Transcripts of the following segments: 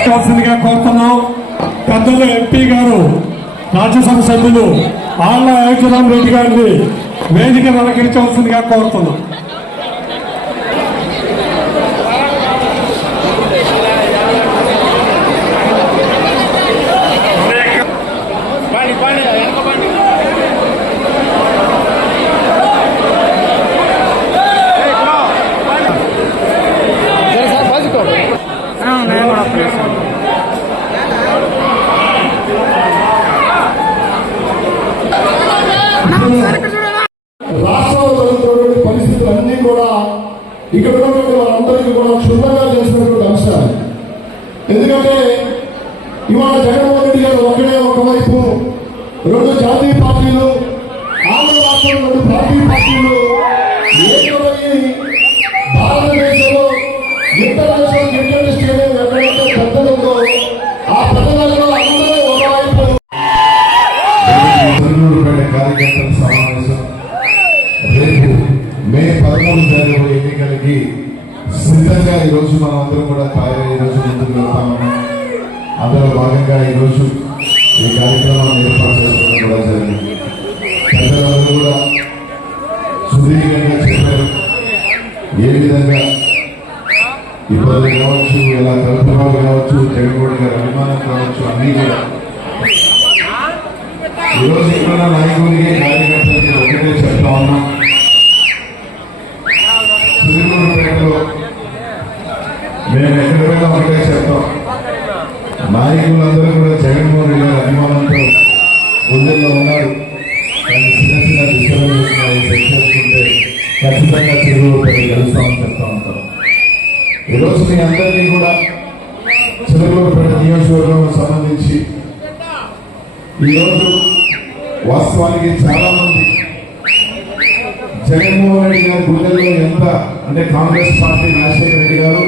కావాల్సిందిగా కోరుతున్నాం. పెద్దలు ఎంపీ గారు రాజ్యసభ సభ్యులు ఆళ్ళ అయోధ్యరామ్ రెడ్డి గారిని వేదిక అలంకరించవలసిందిగా కోరుతున్నాం రాష్ట్రంలో జరుగుతున్నటువంటి పరిస్థితులు అన్ని కూడా ఇక్కడ ఉన్నటువంటి వాళ్ళందరికీ కూడా క్షుణ్ణంగా చేసినటువంటి అంశాలు ఎందుకంటే ఇవాళ జగన్మోహన్ రెడ్డి గారు ఒకడే ఒకవైపు రెండు జాతీయ పార్టీలు ఆంధ్ర రాష్ట్రంలో రెండు పార్టీలు ఏకమయ్యి భారతదేశంలో ఇంటర్నేషనల్ క్రికెట్ స్టేడియం ఎక్కడైతే పెద్దలుందో ఆ పెద్దలలో అందరూ ఒకవైపు కార్యకర్తల సమావేశం రేపు మే పదమూడు జరగబోయే ఎన్నికలకి సిద్ధంగా మనం అందరం కూడా ముందుకు అందులో భాగంగా ఈ కార్యక్రమాన్ని ఏర్పాటు చేసుకోవడం కూడా జరిగింది. పెద్దలందరూ కూడా సుదీర్ఘంగా చెప్పారు ఏ విధంగా ఇబ్బందులు కావచ్చు ఎలా కల్పనలు కావచ్చు జగన్మోహన్ గారి అభిమానం కావచ్చు అన్నీ కూడా ఈరోజు ఇక్కడ నాయకులకి కార్యకర్తలకి ఒకటే చెప్తా ఉన్నాం మేము ఎక్కడ ఒకటే చెప్తాం నాయకులందరూ కూడా జగన్మోహన్ రెడ్డి గారి అభిమానంతో గుండెల్లో ఉన్నారు. ఖచ్చితంగా చిరుమూరుపేట గెలుస్తామని చెప్తా ఉంటాం ఈరోజు మీ అందరినీ కూడా చిరుమూరుపేట నియోజకవర్గం సంబంధించి ఈరోజు వాస్తవానికి చాలా మంది జగన్మోహన్ రెడ్డి గారి గుండెల్లో ఎంత అంటే కాంగ్రెస్ పార్టీ రాజశేఖర రెడ్డి గారు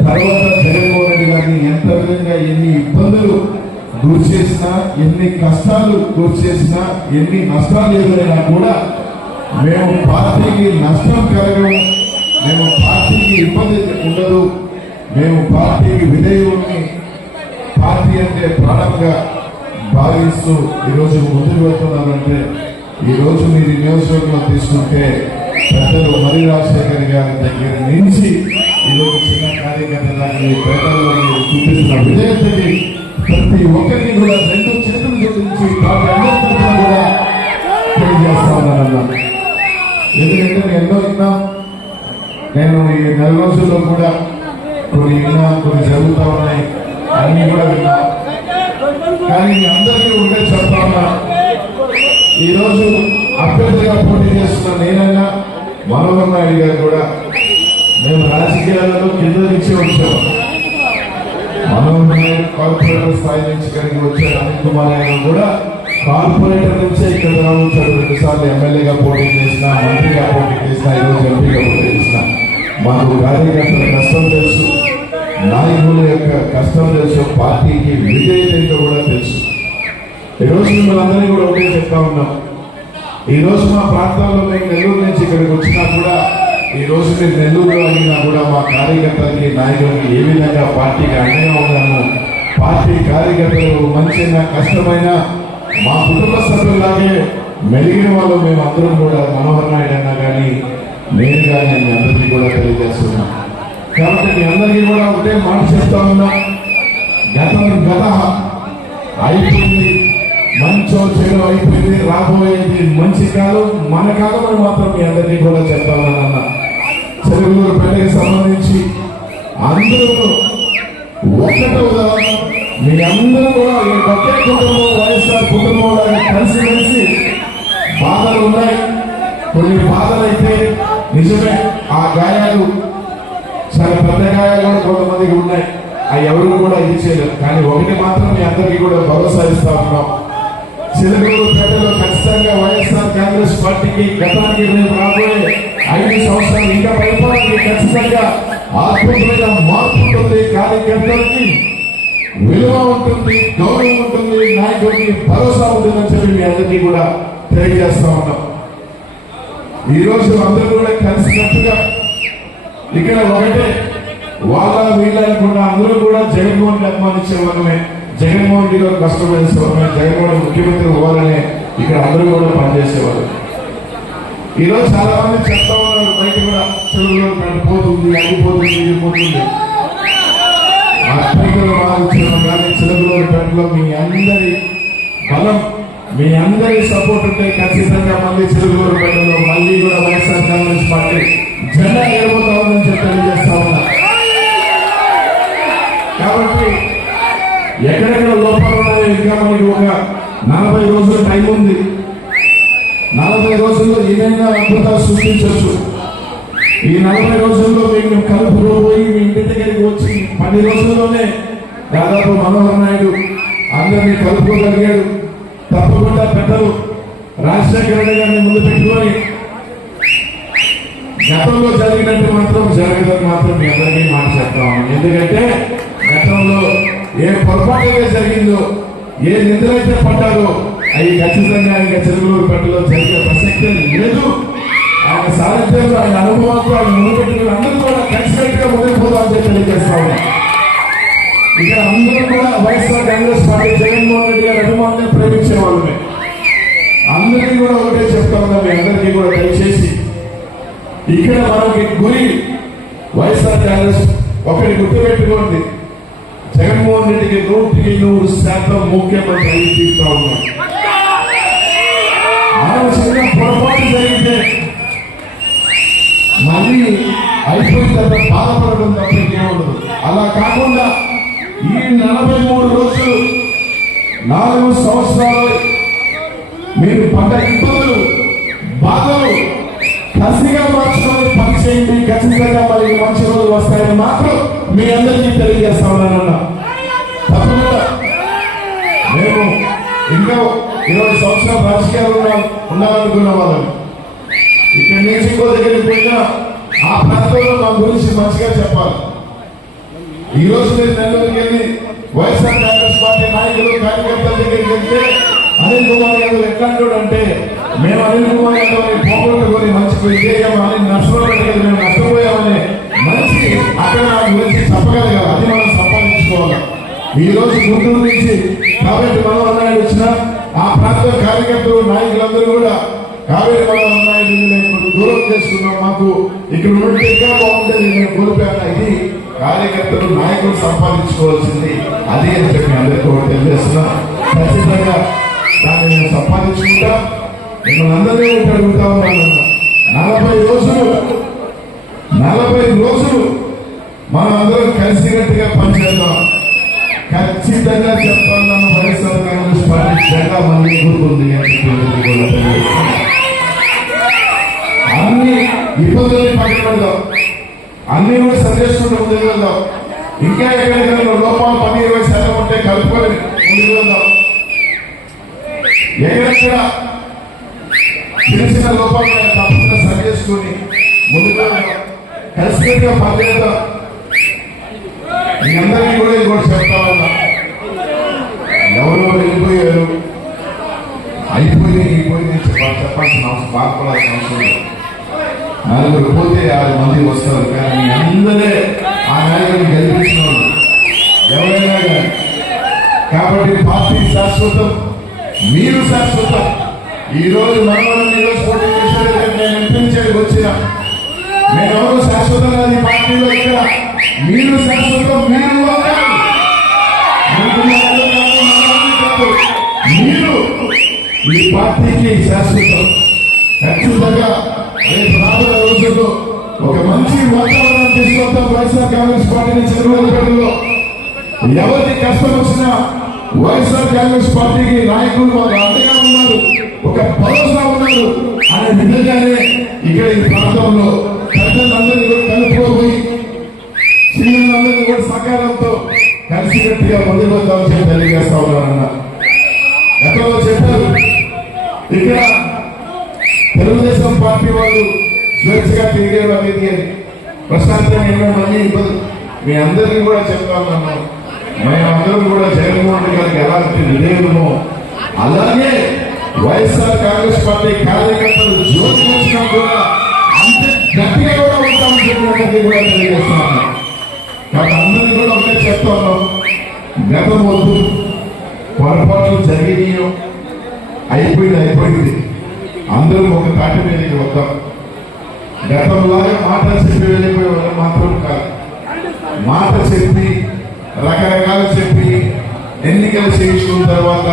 తర్వాత జగన్మోహన్ రెడ్డి గారిని ఎంత విధంగా ఎన్ని ఇబ్బందులు గురి చేసినా ఎన్ని కష్టాలు గురి చేసినా ఎన్ని నష్టాలు ఎదురైనా కూడా మేము పార్టీకి నష్టం కలగము మేము పార్టీకి ఇబ్బంది ఉండదు మేము పార్టీకి విధేయుల్ని పార్టీ అంటే ప్రాణంగా భావిస్తూ ఈరోజు ముందుకు వెళ్తున్నారంటే ఈరోజు మీరు ఈ నియోజకవర్గంలో తీసుకుంటే పెద్దలు మరి రాజశేఖర్ గారి దగ్గర నుంచి ఈరోజు చిన్న కార్యకర్తలకి పేదల్లో మీరు చూపిస్తున్న విధేయతకి ప్రతి ఒక్కరిని కూడా రెండు చేతులు జోడించి పార్టీ అందరి కూడా తెలియజేస్తా ఉన్నానన్నా ఎందుకంటే ఎన్నో విన్నాం. నేను ఈ నెల రోజుల్లో కూడా కొన్ని విన్నా కొన్ని జరుగుతా ఉన్నాయి. అన్ని కూడా విన్నా. కానీ అందరికీ ఉండే చెప్తా ఈరోజు అభ్యర్థిగా పోటీ చేస్తున్న నేనైనా మనోహర్ నాయుడు గారు కూడా మేము రాజకీయాలలో కింద నుంచి వచ్చాము మనోహర్ నాయుడు కార్పొరేటర్ స్థాయి నుంచి కలిగి వచ్చాడు అనిల్ కుమార్ కూడా కార్పొరేటర్ నుంచే ఇక్కడ రావచ్చాడు రెండుసార్లు ఎమ్మెల్యేగా పోటీ చేసిన మంత్రిగా పోటీ చేసిన ఈరోజు ఎంపీగా పోటీ చేసిన. మాకు కార్యకర్తల కష్టం తెలుసు. నాయకుల యొక్క కష్టం తెలుసు. పార్టీకి విధేయత ఏంటో కూడా తెలుసు. ఈ రోజు మిమ్మల్ని అందరినీ కూడా ఒకటే చెప్తా ఉన్నాం. ఈ రోజు మా ప్రాంతాల్లో మేము నెల్లూరు నుంచి ఇక్కడికి వచ్చినా కూడా ఈ మీరు నెల్లూరులో అడిగినా కూడా మా కార్యకర్తలకి నాయకులకి ఏ విధంగా పార్టీకి అన్యాయం ఉన్నాము? పార్టీ కార్యకర్తలు మంచిగా కష్టమైన మా కుటుంబ సభ్యులాగే మెలిగిన వాళ్ళు మేము అందరం కూడా మనోహర్ నాయుడు అన్నా కానీ నేను కానీ మీ అందరికీ కూడా తెలియజేస్తున్నాం. కాబట్టి మీ అందరికీ కూడా ఒకటే మాట చెప్తా ఉన్నాం. గతం గత అయిపోయింది మంచో చెడు అయిపోయింది రాబోయేది మంచి కాలం మన కాలం అని మాత్రం మీ అందరికీ కూడా చెప్తానన్న చెరువులూరు పెళ్ళకి సంబంధించి అందరూ ఒక్కటవుగా మీరందరూ కూడా ఈ ఒకే కుటుంబం వైఎస్ఆర్ కుటుంబంలో కలిసి కలిసి బాధలు ఉన్నాయి. కొన్ని బాధలు అయితే నిజమే ఆ గాయాలు చాలా పెద్ద గాయాలు కూడా కొంతమందికి ఉన్నాయి. అవి ఎవరు కూడా ఇది చేయలేరు కానీ ఒకటి మాత్రం మీ అందరికీ కూడా భరోసా ఇస్తా ఉన్నాం. చిలుకూరు పేటలో ఖచ్చితంగా వైఎస్ఆర్ కాంగ్రెస్ పార్టీకి గతానికి మేము రాబోయే ఐదు సంవత్సరాలు ఇంకా పరిపాలనకి ఖచ్చితంగా ఆత్మీయమైన మార్పు ఉంటుంది కార్యకర్తలకి విలువ ఉంటుంది గౌరవం ఉంటుంది నాయకుడికి భరోసా ఉంటుందని చెప్పి మీ అందరికీ కూడా తెలియజేస్తా ఉన్నాం. ఈరోజు అందరూ కూడా కలిసినట్టుగా ఇక్కడ ఒకటే వాళ్ళ వీళ్ళని అందరూ కూడా జగన్మోహన్ రెడ్డి అభిమానించే వాళ్ళమే జగన్మోహన్ రెడ్డి గారు కష్టం చేసే వాళ్ళమే జగన్మోహన్ ముఖ్యమంత్రి అవ్వాలనే ఇక్కడ అందరూ కూడా పనిచేసేవాళ్ళు ఈరోజు చాలా మంది చెప్తా ఉన్నారు బయట కూడా చెరువులో పోతుంది అడిగిపోతుంది ఇది పోతుంది అప్పటికలు రావచ్చు కానీ చిలుగులో పేటలో మీ అందరి బలం మీ అందరి సపోర్ట్ ఉంటే ఖచ్చితంగా మళ్ళీ చిలుగులో పేటలో మళ్ళీ కూడా వైఎస్ఆర్ కాంగ్రెస్ పార్టీ జెండా ఎగరబోతా ఉందని చెప్పి తెలియజేస్తా ఉన్నా. కాబట్టి ఎక్కడెక్కడ లోపాలు ఉన్నాయో ఇంకా మనకి ఒక నలభై రోజుల టైం ఉంది. నలభై రోజుల్లో ఏదైనా అద్భుతాలు సృష్టించవచ్చు. ఈ నలభై రోజుల్లో మీకు కలుపులో పోయి మీ ఇంటి దగ్గరికి వచ్చి పది రోజుల్లోనే దాదాపు మనోహర్ నాయుడు అందరినీ కలుపుకోగలిగాడు తప్పకుండా పెద్దలు రాజశేఖర రెడ్డి గారిని ముందు పెట్టుకొని గతంలో జరిగినట్టు మాత్రం జరగదని మాత్రం మీ అందరికీ మాట చెప్తాము ఎందుకంటే గతంలో ఏ పొరపాటు జరిగిందో ఏ నిధులైతే పడ్డారో అవి ఖచ్చితంగా ఇంకా చెరుగులూరు పెట్టలో జరిగే సారథ్యంలో ఆయన అనుభవంతో ఆయన ముందుపెట్టుకుని అందరూ కూడా కలిసికట్టుగా ముందుకు పోదామని చెప్పి తెలియజేస్తా ఉన్నాం. ఇక్కడ అందరూ కూడా YSR Congress party Jaganmohan Reddy గారు అభిమానులు ప్రేమించే వాళ్ళమే. అందరికీ కూడా ఒకటే చెప్తా ఉన్నాం మీ అందరికీ కూడా దయచేసి. ఇక్కడ మనకి గురి వైఎస్ఆర్ కాంగ్రెస్ ఒకటి గుర్తుపెట్టుకోండి. జగన్మోహన్ రెడ్డికి నూటికి నూరు శాతం ముఖ్యమంత్రి అయి తీరుతా ఉన్నాం. పొరపాటు జరిగింది. మళ్ళీ అయిపోయిన తర్వాత బాధపడడం తప్ప ఇంకేముండదు అలా కాకుండా ఈ నలభై మూడు రోజులు నాలుగు సంవత్సరాలు మీరు పడ్డ ఇబ్బందులు బాధలు కసిగా మార్చుకొని పని చేయండి ఖచ్చితంగా మరి మంచి రోజులు వస్తాయని మాత్రం మీ అందరికీ తెలియజేస్తామన్నా తప్పకుండా మేము ఇంకా ఇరవై సంవత్సరాలు రాజకీయాలు ఉన్నాం ఉండాలనుకున్న వాళ్ళని. ఇక్కడి నుంచి ఇంకో దగ్గరికి పోయినా ఆ ప్రాంతంలో మా గురించి మంచిగా చెప్పాలి. ఈ రోజు మీరు నెల్లూరుకి వెళ్ళి వైఎస్ఆర్ కాంగ్రెస్ పార్టీ నాయకులు కార్యకర్తల దగ్గరికి వెళ్తే అనిల్ కుమార్ యాదవ్ ఎట్లాంటి అంటే మేము అనిల్ కుమార్ యాదవ్ పోగొట్టుకొని మంచి విజయమని అని నష్టపోయి మేము నష్టపోయామని మంచి అక్కడ నా గురించి చెప్పగలగాలి అది మనం సంపాదించుకోవాలి. ఈ రోజు గుంటూరు నుంచి కాబట్టి మనం అన్నాడు వచ్చిన ఆ ప్రాంత కార్యకర్తలు నాయకులందరూ కూడా కావేరి మనం అన్నాడు దూరం చేస్తున్నాం మాకు. ఇక్కడ ఉంటే ఇంకా బాగుంటుంది నేను కోల్పోయాను ఇది కార్యకర్తలు నాయకులు సంపాదించుకోవాల్సింది. అది అని చెప్పి అందరికీ ఒకటి తెలియజేస్తున్నా. ఖచ్చితంగా దాన్ని నేను సంపాదించుకుంటా. మిమ్మల్ని అందరినీ ఒకటి అడుగుతా ఉన్నాను. నలభై రోజులు నలభై రోజులు మనం అందరం కలిసికట్టుగా పనిచేద్దాం. ఖచ్చితంగా చెప్తాను వైఎస్ఆర్ కాంగ్రెస్ పార్టీ జెండా మళ్ళీ ఎగురుతుంది అని అన్ని ఇబ్బందులు పక్కన అన్ని కూడా సరిచేసుకుంటూ ముందుకు వెళ్దాం ఇంకా ఎక్కడెక్కడ లోపాలు పది ఇరవై శాతం ఉంటే కలుపుకొని ముందుకు వెళ్దాం ఎక్కడెక్కడ చిన్న చిన్న లోపాలు తప్పకుండా సరి చేసుకుని ముందుకు వెళ్దాం పనిచేద్దాం మీ అందరికీ కూడా ఇంకోటి చెప్తాను ఎవరో వెళ్ళిపోయారు. అయిపోయి అయిపోయింది చెప్పాల్సిన అవసరం బాధపడాల్సిన అవసరం లేదు. నలుగురు పోతే ఆరు మంది వస్తారు కానీ అందరే ఆ నాయకుడిని గెలిపించిన ఎవరైనా కానీ. కాబట్టి పార్టీ శాశ్వతం మీరు శాశ్వతం. ఈరోజు రోజు మనవరం ఈ పోటీ చేశారు నేను ఎంపించేది వచ్చిన. నేను ఎవరు శాశ్వతం కాదు పార్టీలో ఇక్కడ. మీరు శాశ్వతం పార్టీకి శాశ్వతం. ఖచ్చితంగా రేపు రాబోయే రోజుల్లో ఒక మంచి వాతావరణం తీసుకొస్తాం వైఎస్ఆర్ కాంగ్రెస్ పార్టీని చెరువులో ఎవరికి కష్టం వచ్చినా వైఎస్ఆర్ కాంగ్రెస్ పార్టీకి నాయకులు మాకు అండగా ఉన్నారు ఒక భరోసా ఉన్నారు అనే విధంగానే ఇక్కడ ఈ ప్రాంతంలో పెద్దలందరినీ కూడా కలుపుకోబోయి చిన్నలందరినీ కూడా సహకారంతో కలిసికట్టుగా ముందుకు వద్దామని తెలియజేస్తా ఉన్నారన్న గతంలో ఇక్కడ తెలుగుదేశం పార్టీ వాళ్ళు స్వేచ్ఛగా తిరిగేవారు అనేది అని. ప్రశాంతంగా ఎన్నో మళ్ళీ ఇబ్బంది మీ అందరికీ కూడా చెప్తా ఉన్నాను మేమందరం కూడా జగన్మోహన్ రెడ్డి గారికి ఎలాంటి విధేయులమో. అలాగే వైఎస్ఆర్ కాంగ్రెస్ పార్టీ కార్యకర్తలు జ్యోతి వచ్చినా కూడా అంతే గట్టిగా కూడా ఉంటామని చెప్పినట్టు కూడా తెలియజేస్తున్నాను. కాబట్టి అందరికీ కూడా ఒకటే చెప్తా ఉన్నాం గతం వద్దు. పొరపాట్లు జరిగినాయో అయిపోయింది అయిపోయింది. అందరూ ఒక తాటి మీదకి వద్దాం. గతంలాగా మాట చెప్పి వెళ్ళిపోయే వాళ్ళు మాత్రం కాదు. మాట చెప్పి రకరకాలు చెప్పి ఎన్నికలు చేయించుకున్న తర్వాత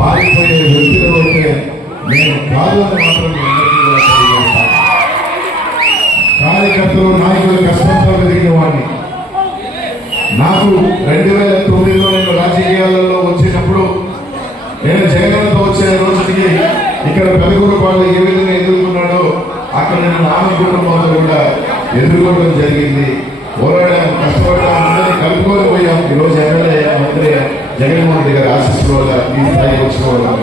పారిపోయే వ్యక్తులు ఉంటే నేను కాదు అని మాత్రం కార్యకర్తలు నాయకులు కష్టంతో పెరిగిన వాడిని. నాకు రెండు వేల తొమ్మిదిలో నేను రాజకీయాలలో వచ్చినప్పుడు నేను జగన్తో వచ్చే రోజుకి ఇక్కడ పెదగురుపాడు ఏ విధంగా ఎదుర్కొన్నాడో అక్కడ నేను ఆమె కుటుంబంలో కూడా ఎదుర్కోవడం జరిగింది. పోరాడాం కష్టపడ్డాం అందరినీ కలుపుకొని పోయాం. ఈరోజు ఎమ్మెల్యే మంత్రి జగన్మోహన్ రెడ్డి గారి ఆశీస్సుల వల్ల ఈ స్థాయికి వచ్చుకోవడం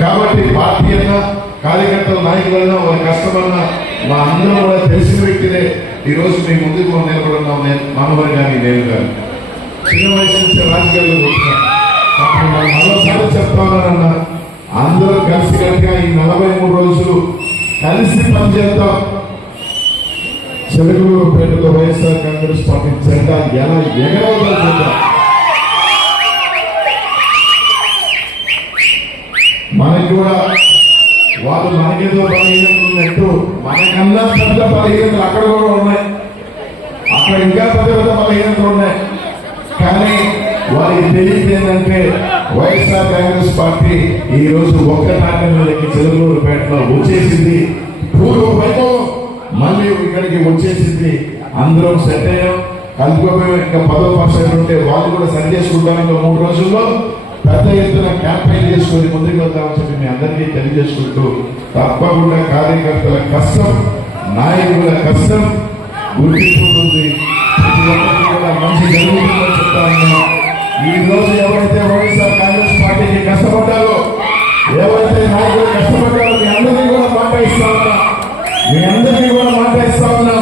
కాబట్టి పార్టీ అన్నా కార్యకర్తల నాయకులన్నా వారి కష్టమన్నా మా అందరం కూడా తెలిసిన వ్యక్తులే ఈరోజు మీ ముందుకు నిలబడున్నాం. నేను మనవరి కానీ నేను కానీ చిన్న వయసు నుంచి రాజకీయాల్లో వచ్చిన మరోసారి చెప్తానన్నా. అందరూ కలిసి కనుక ఈ నలభై మూడు రోజులు కలిసి పనిచేద్దాం. చెలుగులూరుపేటలో వైఎస్ఆర్ కాంగ్రెస్ పార్టీ జెండా ఎలా ఎగరవదో చూద్దాం. మనకి కూడా వాళ్ళు మనకేదో బలహీనతలు ఉన్నట్టు మనకన్నా పెద్ద బలహీనతలు అక్కడ కూడా ఉన్నాయి. అక్కడ ఇంకా పెద్ద పెద్ద బలహీనతలు ఉన్నాయి. కానీ వారికి తెలియదు ఏంటంటే వైఎస్ఆర్ కాంగ్రెస్ పార్టీ ఈ రోజు ఒక్క నాట్యం మీదకి చిలకలూరుపేటలో వచ్చేసింది. పూర్వ వైభవం మళ్ళీ ఇక్కడికి వచ్చేసింది. అందరం సెట్ అయ్యాం. కలుపుకోపోయి ఇంకా పదో పర్సెంట్ ఉంటే వాళ్ళు కూడా సెట్ చేసుకుంటాం మూడు రోజుల్లో. పెద్ద ఎత్తున క్యాంపెయిన్ చేసుకొని ముందుకు వెళ్తామని చెప్పి మీ అందరికీ తెలియజేసుకుంటూ తప్పకుండా కార్యకర్తల కష్టం నాయకుల కష్టం గుర్తింపుతుంది ప్రతి ఒక్కరికి కూడా మంచి జరుగుతుందని చెప్తా ఉన్నాం. ఈ రోజు ఎవరైతే వైఎస్ఆర్ కాంగ్రెస్ పార్టీకి కష్టపడ్డారో ఎవరైతే నాయకులు కష్టపడ్డారో మీ అందరినీ కూడా మాట ఇస్తా ఉన్నా. మీ అందరినీ కూడా మాట ఇస్తా ఉన్నా.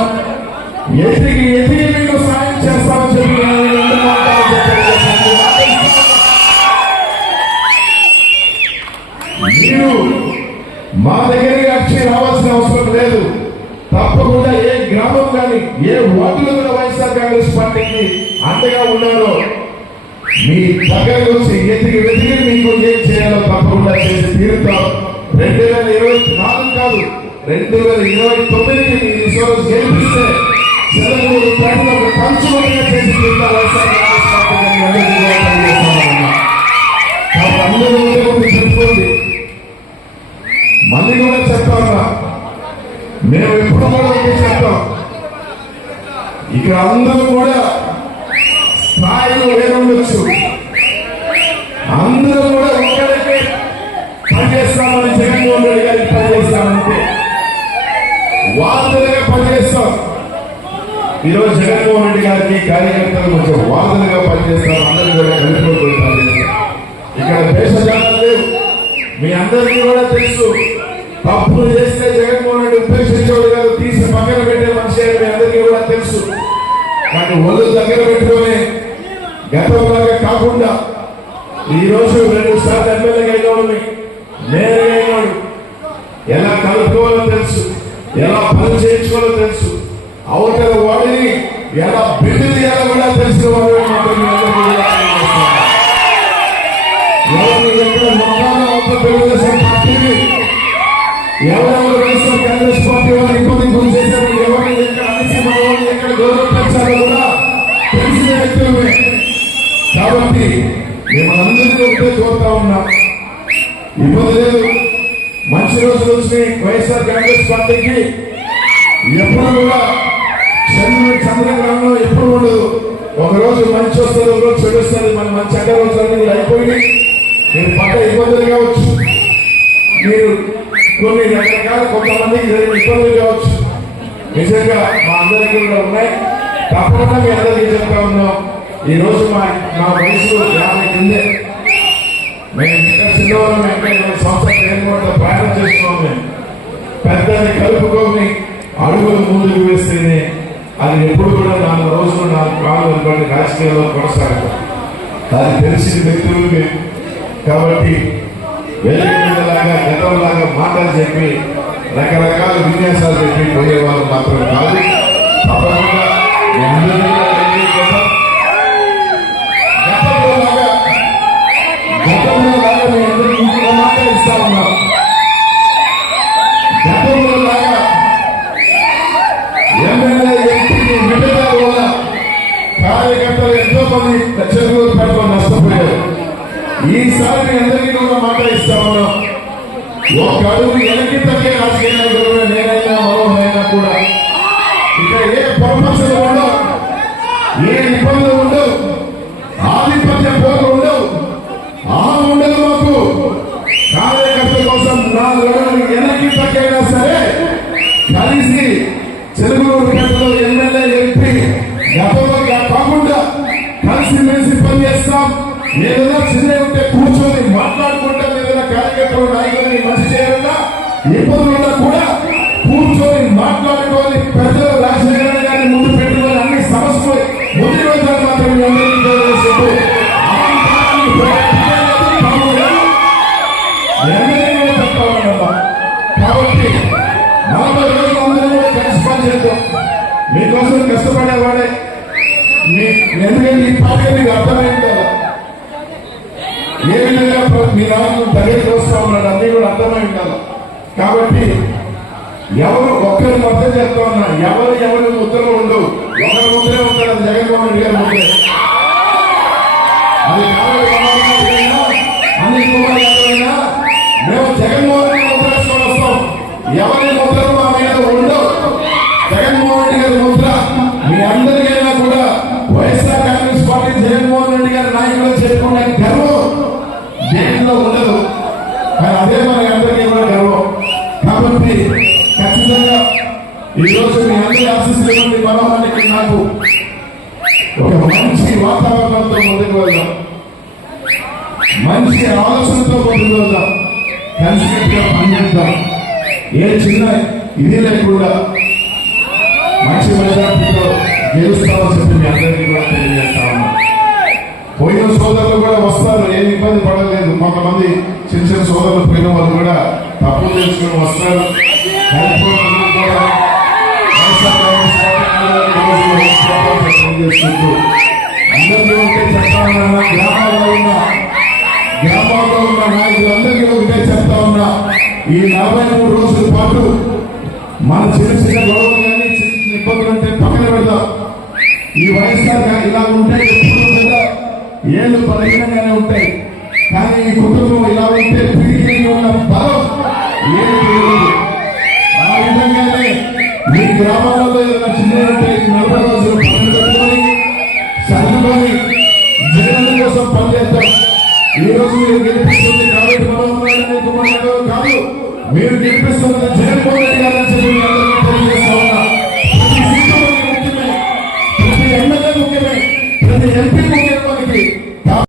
ఎదిగి ఎదిగి మీకు సాయం చేస్తామని చెప్పి ఎందుకు మీరు మా దగ్గరికి వచ్చి రావాల్సిన అవసరం లేదు. తప్పకుండా ఏ గ్రామం కానీ ఏ ఓటులు కూడా వైఎస్ఆర్ కాంగ్రెస్ పార్టీకి అంతగా ఉన్నారో మీ దగ్గర నుంచి ఎదిగి వెతికి మీకు ఏం చేయాలో తప్పకుండా చేసి తీరుతాం రెండు వేల ఇరవై నాలుగు కాదు రెండు వేల ఇరవై తొమ్మిదికి మీ ఇన్సూరెన్స్ గెలిపిస్తే చెలమూరు ప్రజలకు పంచుమతిగా చేసి తీరుతాం చెప్పుకోండి. మళ్ళీ కూడా చెప్తా మేము ఎప్పుడు కూడా చెప్తాం ఇక్కడ అందరూ కూడా ఈరోజు జగన్మోహన్ రెడ్డి గారికి కార్యకర్తలు కొంచెం వాదనగా పనిచేస్తారు అందరూ కూడా కలుపుకొని ఇక్కడ దేశజాలం లేవు. మీ అందరికీ కూడా తెలుసు. తప్పులు చేస్తే జగన్మోహన్ రెడ్డి ఉపేక్షించేవాడు కాదు. తీసి పక్కన పెట్టే మనిషి అని మీ అందరికీ కూడా తెలుసు. కానీ ఒళ్ళు దగ్గర పెట్టుకొని గతంలాగా కాకుండా ఈ రోజు రెండు సార్లు ఎమ్మెల్యేగా అయినోడు మేయర్గా అయినాడు ఎలా కలుపుకోవాలో తెలుసు. ఎలా పని చేయించుకోవాలో తెలుసు. అవతల వాడిని ఎలా బిడ్డు ఎలా కూడా తెలిసిన వాడు మాత్రం తెలుగుదేశం పార్టీని ఎవరెవరు వైఎస్ఆర్ కాంగ్రెస్ పార్టీ వారు ఇబ్బంది గురి చేశారు ఎవరిని ఎక్కడ అనిసి మనవాడిని ఎక్కడ గౌరవించారో కూడా తెలిసిన వ్యక్తులమే. కాబట్టి మిమ్మల్ని ఒకటే కోరుతా ఉన్నా ఇబ్బంది లేదు. మంచి రోజులు వచ్చినాయి. వైఎస్ఆర్ కాంగ్రెస్ పార్టీకి ఎప్పుడు కూడా రోజు మంచి వస్తుంది ఒక రోజు చెడు వస్తుంది మన మంచి అడ్డ రోజు అనేది అయిపోయింది మీరు పంట ఇబ్బందులు కావచ్చు. మీరు కొన్ని రకరకాల కొంతమందికి జరిగిన ఇబ్బందులు కావచ్చు. నిజంగా మా అందరికీ కూడా ఉన్నాయి. తప్పకుండా మీ అందరికీ చెప్తా ఉన్నాం. ఈ రోజు మా నా వయసు యాభై కిందే. మేము ఇంకా చిన్నవాళ్ళం ఎక్కడ సంవత్సరం నేను కూడా ప్రయాణం చేస్తున్నాం మేము. పెద్దని కలుపుకొని అడుగులు ముందుకు వేస్తేనే అది ఎప్పుడు కూడా నాలుగు రోజులు నాలుగు కాళ్ళు ఇవ్వండి రాజకీయాల్లో కొనసాగుతాం అది తెలిసిన వ్యక్తులు కాబట్టి వెళ్ళలాగా గతంలాగా మాటలు చెప్పి రకరకాల విన్యాసాలు చెప్పి పోయే వాళ్ళు మాత్రం కాదు. తప్పకుండా చెరువులు పెట్టుకొని నష్టపోయారు. ఈసారి మీ అందరికీ కూడా మాట ఇస్తా ఉన్నాం. ఒక అడుగు చేస్తా ఉన్నా. ఎవరు ఎవరి ముద్రలు ఉండవు. ఒకరి ముద్రే ఉంటాడు జగన్మోహన్ రెడ్డి గారు ఏ చిన్న ఇది లేకుండా మంచి మెజార్టీతో గెలుస్తామని చెప్పి మీ అందరికీ కూడా తెలియజేస్తా ఉన్నా. పోయిన సోదరులు కూడా వస్తారు ఏం ఇబ్బంది పడలేదు. కొంతమంది చిన్న చిన్న సోదరులు పోయిన వాళ్ళు కూడా తప్పులు తెలుసుకుని వస్తారు. హెల్ప్ కూడా వైఎస్ఆర్ చెప్తా ఉన్నా గ్రామాల్లో ఉన్న గ్రామాల్లో ఉన్న నాయకులందరికీ ఒకటే చెప్తా ఉన్నా. ఈ నలభై మూడు రోజుల పాటు మన చిన్న చిన్న గౌరవం కానీ చిన్న చిన్న ఇబ్బందులు అంటే పక్కన పెడదాం. ఈ వైఎస్ఆర్గా ఇలా ఉంటే ఎప్పుడు కూడా ఏళ్ళు బలహీనంగానే ఉంటాయి. కానీ ఈ కుటుంబం ఇలా ఉంటే పిడికిలి ఉన్న బలం ఏది ఆ విధంగానే మీ గ్రామాలలో ఏదైనా చిన్న రోజు మీరు గెలిపిస్తుంది కాబట్టి మరో కుమార్ కాదు మీరు గెలిపిస్తున్న జగన్మోహన్ రెడ్డి గారు ముఖ్యమే ప్రతి ఎమ్మెల్యే ముఖ్యమే ప్రతి ఎంపీ